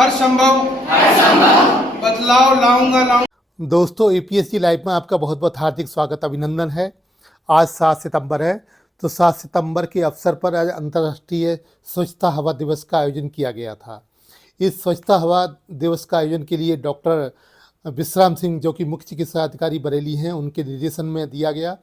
हर संभव बदलाव लाऊंगा। दोस्तों, एपीएससी लाइव में आपका बहुत बहुत हार्दिक स्वागत, अभिनंदन है। आज 7 सितंबर है, तो 7 सितंबर के अवसर पर आज अंतर्राष्ट्रीय स्वच्छता हवा दिवस का आयोजन किया गया था। इस स्वच्छता हवा दिवस का आयोजन के लिए डॉक्टर विश्राम सिंह, जो कि मुख्य चिकित्सा अधिकारी बरेली हैं, उनके निर्देशन में दिया गया।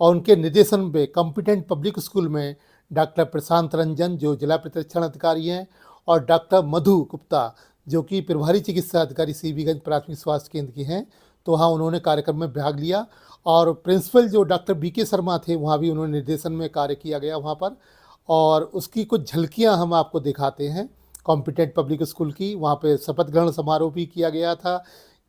और उनके निर्देशन में कॉम्पिटेंट पब्लिक स्कूल में डॉक्टर प्रशांत रंजन, जो जिला प्रतिरक्षण अधिकारी हैं, और डॉक्टर मधु गुप्ता, जो कि प्रभारी चिकित्सा अधिकारी सीबीगंज प्राथमिक स्वास्थ्य केंद्र के हैं, तो वहाँ उन्होंने कार्यक्रम में भाग लिया। और प्रिंसिपल जो डॉक्टर बीके शर्मा थे, वहाँ भी उन्होंने निर्देशन में कार्य किया गया वहाँ पर। और उसकी कुछ झलकियाँ हम आपको दिखाते हैं कॉम्पिटेंट पब्लिक स्कूल की। वहाँ पे शपथ ग्रहण समारोह भी किया गया था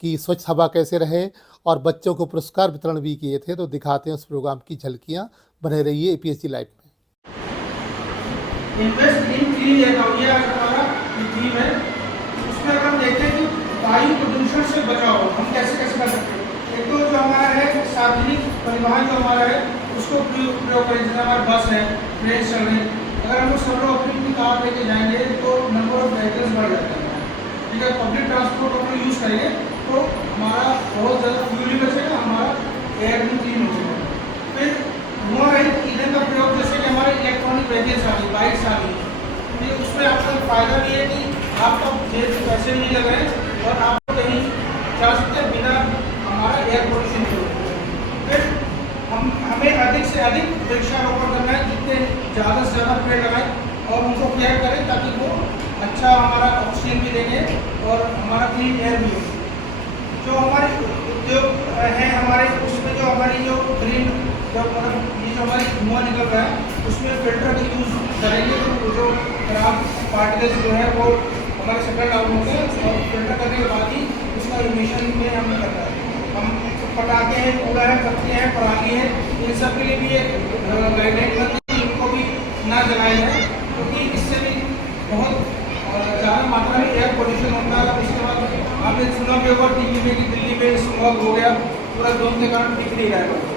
कि स्वच्छ हवा कैसे रहे, और बच्चों को पुरस्कार वितरण भी किए थे। तो दिखाते हैं उस प्रोग्राम की झलकियाँ। बने रहिए एपीएससी लाइव में। इन्वेस्ट इन क्लीन एयर ये आज हमारा थीम है। उसमें अगर हम देखें कि वायु प्रदूषण से बचाओ हम कैसे कैसे कर सकते हैं। एक तो जो हमारा है सार्वजनिक परिवहन जो हमारा है उसको प्रयोग करें। जैसे हमारे बस है, ट्रेन चल रही, अगर हम लोग सब लोग अपनी कार लेके जाएंगे तो नंबर ऑफ व्हीकल्स बढ़ जाता है। ठीक है, पब्लिक ट्रांसपोर्ट हम लोग यूज़ करेंगे तो हमारा बहुत ज़्यादा फ्यूल भी बचेगा, हमारा एयर भी क्लीन हो जाएगा। फिर धुआं रहित ईंधन का प्रयोग, जैसे कि हमारे इलेक्ट्रॉनिक व्हीकल्स आ गई, बाइक्स आ गई, तो उसमें आपका फायदा भी है कि आपका जेब से पैसे भी नहीं लग रहे और आप कहीं जा सकते हैं बिना हमारा एयर पोल्यूशन नहीं होगा। फिर हमें अधिक से अधिक वृक्षारोपण करना है, जितने ज़्यादा से ज़्यादा पेड़ लगाएं और उनको केयर करें ताकि वो अच्छा हमारा ऑक्सीजन भी देंगे और हमारा क्लीन एयर भी हो। जो हमारे उद्योग हैं हमारे, उसमें जो हमारी जो ग्रीन मतलब ये जो हमारी धुआं निकल रहा है उसमें फिल्टर का यूज़ करेंगे तो जो खराब पार्टिकल्स जो है वो हमारे शटर डाउन होते हैं और फिल्टर करने के बाद ही उसका इमिशन में हमें करना है। हम पटाखे हैं, कूड़ा है, पत्तियाँ हैं, पराली है, इन सब के लिए भी एक गाइडलाइन करती है, इनको भी ना जलाए हैं क्योंकि इससे भी बहुत ज़्यादा मात्रा में एयर पोल्यूशन होता है। उसके बाद आपने सुना भी होगा टीवी में कि दिल्ली में स्मॉग हो गया, पूरा धुंध के कारण दिख नहीं रहा है।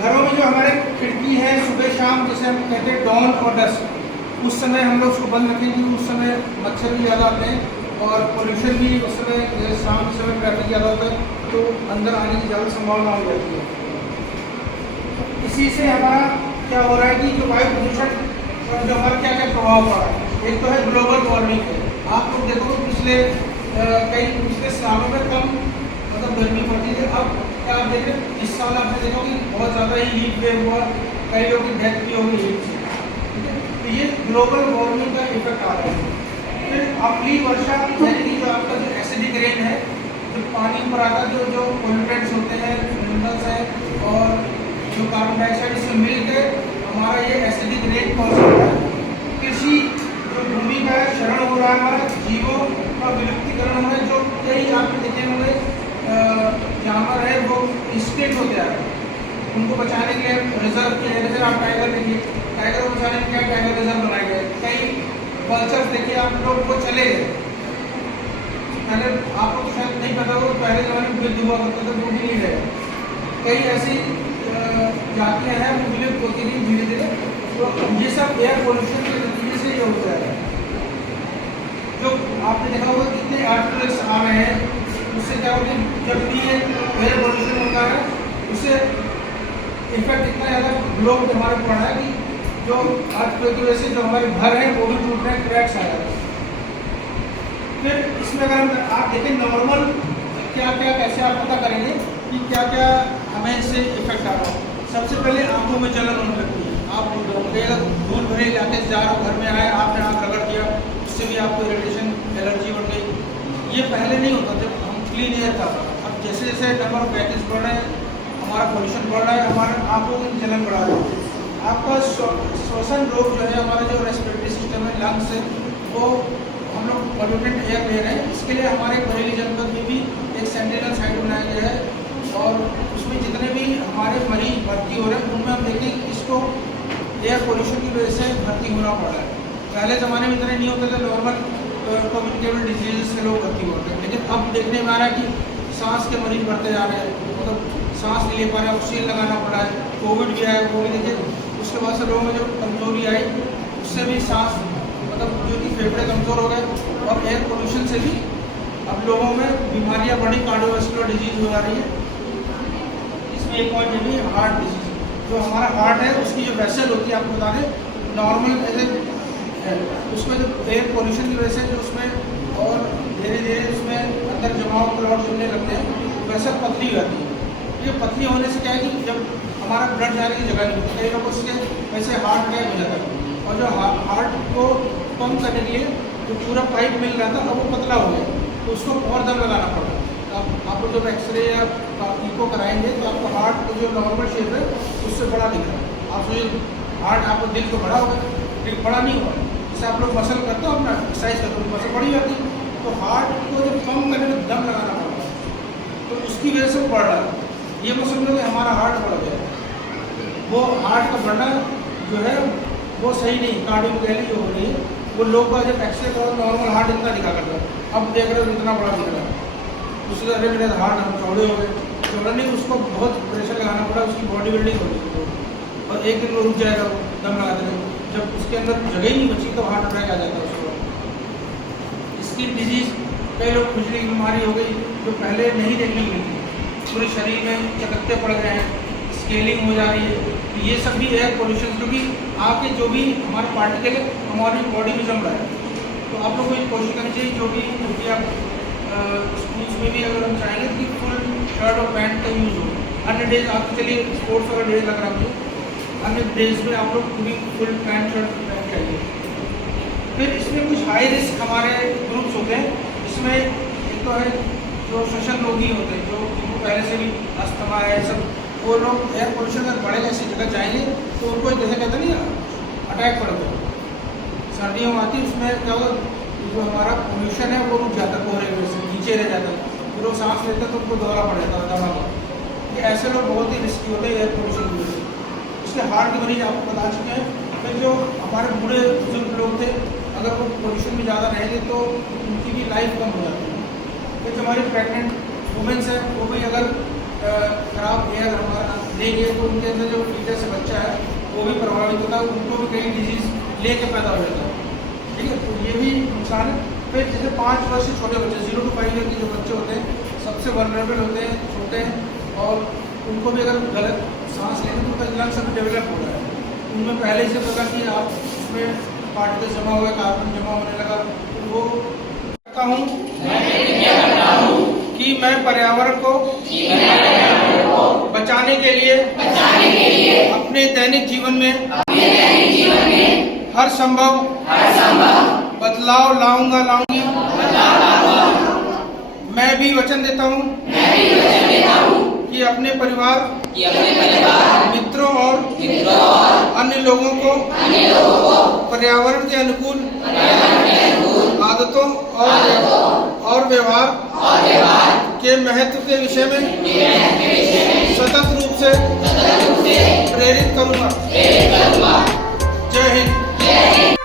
घरों में जो हमारे खिड़की है सुबह शाम, जैसे हम कहते हैं डॉन और डस्ट, उस समय हम लोग उसको बंद रखेंगे। उस समय मच्छर भी ज़्यादा आते हैं और पोल्यूशन भी उस समय, शाम के समय ट्रैफिक ज़्यादा होता है तो अंदर आने की ज़्यादा संभावना हो जाती है। इसी से हमारा क्या हो रहा है कि जो वायु प्रदूषण जो हमारा क्या क्या प्रभाव पड़ा है। एक तो है ग्लोबल वार्मिंग है। आप लोग देखो पिछले सालों में कम मतलब गर्मी पड़ती थी, अब क्या आप देख रहे हैं इस साल आपने देखा कि बहुत ज़्यादा ही हीट वेव हुआ, कई लोगों की डेथ भी होगी हीट से। ठीक है, तो ये ग्लोबल वार्मिंग का इफेक्ट आ रहा है। फिर अगली वर्षा यानी कि जो आपका जो एसिडिक रेन है, जो पानी पर आता है, जो पोल्यूटेंट्स होते हैं, मिनरल्स हैं और जो कार्बन डाइऑक्साइड इससे मिलकर हमारा ये एसिडिक रेन कॉज होता है। कृषि जो भूमि का क्षरण हो रहा है, हमारा जीवों का विलुप्तीकरण हो रहा है। जो कई आपने देखे होंगे जानवर है वो एक्सटिंक्ट होते जा रहे हैं, उनको बचाने के लिए रिजर्व किया गया। जैसे आप टाइगर देखिए, टाइगर को बचाने के लिए टाइगर रिजर्व बनाए गए। कई कल्चर्स देखिए आप लोग, वो चले गए। पहले आपको तो शायद नहीं पता हो, पहले ज़माने में विलुप्त हुआ करते थे, वो भी नहीं रहे। कई ऐसी जातियाँ हैं वो विलुप्त होती रही धीरे धीरे। तो ये सब एयर पोल्यूशन के नतीजे से ये होता है। जो आपने देखा होगा कितने आर्टिकल्स आ रहे हैं, उससे क्या होता है जब भी ये एयर पोल्यूशन होता है उससे इफेक्ट इतना ज़्यादा ग्लोब पे हमारे पड़ रहा है कि जो अर्थक्वेक की वजह से जो हमारे घर हैं वो भी टूट रहे हैं, क्रैक्स आ रहे हैं। फिर इसमें अगर हम आप देखें नॉर्मल क्या क्या कैसे आप पता करेंगे कि क्या क्या हमें इससे इफेक्ट आ रहा है। सबसे पहले आंखों में जलन होने लगती है। आप अगर धूल भरे इलाके से जा रहे हो, घर में आए, आपने आँख रगड़ दिया, उससे भी आपको इरिटेशन, एलर्जी बढ़ गई। ये पहले नहीं होता जब हम क्लीन एयर था। अब जैसे जैसे नंबर ऑफ व्हीकल्स बढ़ रहे हैं, हमारा पोल्यूशन बढ़ रहा है, हमारे आँखों में जलन बढ़ा रहा है। आपका श्वसन रोग जो है, हमारा जो रेस्पिरेटरी सिस्टम है, लंग्स है, वो हम लोग पोल्यूटेंट एयर ले रहे हैं। इसके लिए हमारे बरेली जनपद में भी एक सेंटिनल साइट बनाया गया है और उसमें जितने भी हमारे मरीज भर्ती हो रहे हैं उनमें हम देखें कि इसको एयर पोल्यूशन की वजह से भर्ती होना पड़ रहा है। पहले ज़माने में इतने नहीं होते थे, नॉर्मल कम्युनिकेबल डिजीज़ से लोग भर्ती होते हैं, लेकिन अब देखने में आ रहा है कि सांस के मरीज बढ़ते जा रहे हैं, मतलब सांस नहीं ले पा रहे, ऑक्सीजन लगाना पड़ा है। कोविड भी आया, वो भी देखिए उसके बाद से लोगों में जो कमजोरी आई उससे भी सांस मतलब जो कि फेफड़े कमज़ोर हो गए और एयर पोल्यूशन से भी अब लोगों में बीमारियां बढ़ी, कार्डियोवास्कुलर डिजीज हो जा रही है। इसमें एक पॉइंट ये भी हार्ट डिजीज, जो हमारा हार्ट है उसकी जो वेसल होती है, आपको बता दें नॉर्मल ऐसे है, उसमें जो एयर पोल्यूशन की वजह से जो उसमें और धीरे धीरे उसमें अंदर जमाव क्लॉट जमने लगते हैं, वैसे पतली हो जाती है। ये पतली होने से क्या है कि जब हमारा ब्लड जाने की जगह नहीं होती, कई लोगों से वैसे हार्ट अटैक हो जाता है। और जो हार्ट को पंप करने के लिए जो पूरा पाइप मिल रहा था अब वो पतला हो गया, तो उसको और दम लगाना पड़ा। आप जब एक्सरे या इको कराएंगे तो आपका हार्ट को जो नॉर्मल शेप है उससे बड़ा दिख रहा है। आप सोचिए हार्ट, आपको दिल तो बड़ा होगा लेकिन बड़ा नहीं हुआ। जैसे आप लोग मसल करते हो अपना एक्सरसाइज करते हो, मसल बड़ी जाती है, तो हार्ट को जब पंप करने में दम लगाना पड़ता है, तो उसकी वजह से वो बढ़ रहा है। ये मत समझो कि हमारा हार्ट बढ़ गया, वो हार्ट का बढ़ना जो है वो सही नहीं, कार्डियोवैस्कुलर हो रही है। वो लोग का जब एक्सरे करो नॉर्मल हार्ट इतना दिखा करता है, अब देख रहे हो इतना बड़ा दिख रहा है। उसके अरे मेरे हार्ट हम चौड़े हो गए, चौड़ा नहीं, उसको बहुत प्रेशर लगाना पड़ा, उसकी बॉडी बिल्डिंग हो गई, और एक दिन वो रुक जाएगा दम लगाते रहे। जब उसके अंदर जगह ही नहीं बची तो हार्ट अटैक आ जाता है उसको। स्किन डिजीज, कई लोग खुजली की बीमारी हो गई जो पहले नहीं देखने को मिलती, पूरे शरीर में चकत्ते पड़ गए हैं, स्केलिंग हो जा रही है। तो ये सब भी एयर पोल्यूशन, क्योंकि आपके जो भी हमारे पार्टिकल है हमारी बॉडी में जम रहा है। तो आप लोग को ये कोशिश करनी चाहिए, जो भी आप स्कूल्स में भी अगर हम चाहेंगे कि फुल शर्ट और पैंट का यूज़ हो। अन्य डेज आप चलिए स्पोर्ट्स वाला डेज लग रहा है, अन्य डेज में आप लोग पूरी फुल पैंट शर्ट पहन के आइए। फिर इसमें कुछ हाई रिस्क हमारे ग्रुप्स होते हैं। इसमें एक तो है जो श्वसन रोगी होते हैं, जो जिनको पहले से भी अस्थमा है सब, वो लोग एयर पोल्यूशन अगर बढ़ेगा ऐसी जगह जाएंगे तो उनको जैसे कहते नहीं अटैक पड़ेगा। सर्दियों में आती उसमें क्या होगा, जो हमारा पोल्यूशन है वो रुक जाता है, कोहरे में से नीचे रह जाता है, फिर वो सांस लेते हैं तो उनको दौरा पड़ जाता है दमा का। ऐसे लोग बहुत ही रिस्की होते हैं एयर पोल्यूशन की वजह से। इसके हार्ट के मरीज आपको बता चुके हैं। फिर जो हमारे बूढ़े बुजुर्ग लोग थे, अगर वो पोल्यूशन में ज़्यादा रहेंगे तो उनकी भी लाइफ कम हो जाती है। फिर जो हमारी प्रेगनेंट वुमेंस है वो भी अगर खराब एयर हमारा लेंगे तो उनके अंदर जो फीटस है बच्चा है वो भी प्रभावित होता है, उनको भी कई डिजीज़ ले कर पैदा हो जाता है। ठीक है, तो ये भी नुकसान है। फिर जैसे 5 वर्ष से छोटे बच्चे 0 to 5 ईयर के जो बच्चे होते हैं सबसे वल्नरेबल होते हैं, छोटे हैं, और उनको भी अगर गलत सांस लेते तो उनका लंग्स अभी डेवलप हो रहा है, उनमें पहले से पता कि आप उसमें पार्टिकल जमा हुआ, कार्बन जमा होने लगा, तो वो कहता हूँ कि मैं पर्यावरण को बचाने के लिए अपने दैनिक जीवन में हर संभव बदलाव लाऊंगी। मैं भी वचन देता हूँ कि अपने परिवार, मित्रों और अन्य लोगों को पर्यावरण के अनुकूल आदतों और व्यवहार के महत्व के विषय में सतत रूप से प्रेरित करूंगा। जय हिंद।